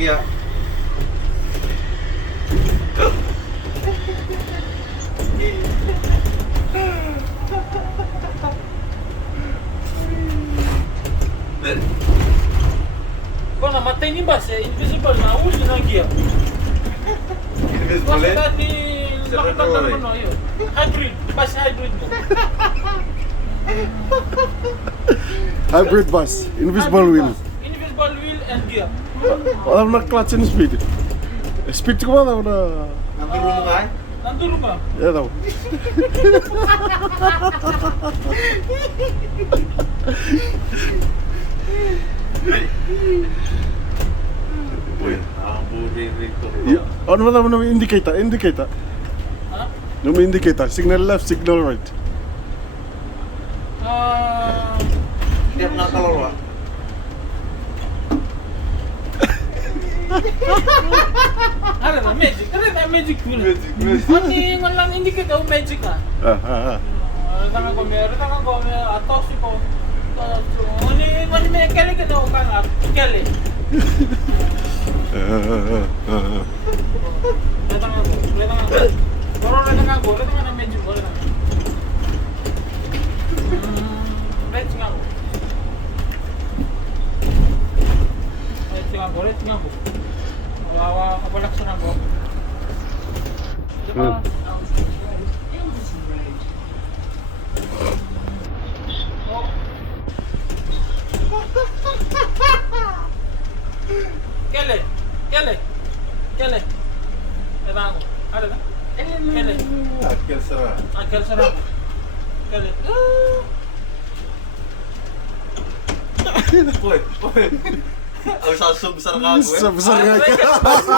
Gia. Kung namatay ni Bas, invisible na uli ng gear. Invisible eh? Basta ni Sir, nakita ano, naman no, yun. Hybrid, Bas hybrid mo. Hybrid bus, invisible wheel. Invisible wheel and gear. Wala mo na clutch and speed. Speed ko ba na? Nandun mo nga eh? Nandun ba? Yan daw. Uy, nakaburi rito. Ano ba naman may indicator? Indicator? Ha? No may indicator. Signal left, signal right. Hindi ako nakakalaro ah. Ano na, magic. Ano na, magic wheel. Magic. Ano yung lang indicate ako magic na. Ah. Tangan ko, atos ko. Ano may kali ka daw ka nga, kali. Tangan ko. Pero tangan na magic ko. Let's nga ko. Let's nga ko. Kawawa kapalak sa nako. Diba? Kele. Tangan ko. Ano na? Kele. Akil sara. Agad sa nako. Kele. Uy. Ang sasub sa nakago eh. Besar nga ka.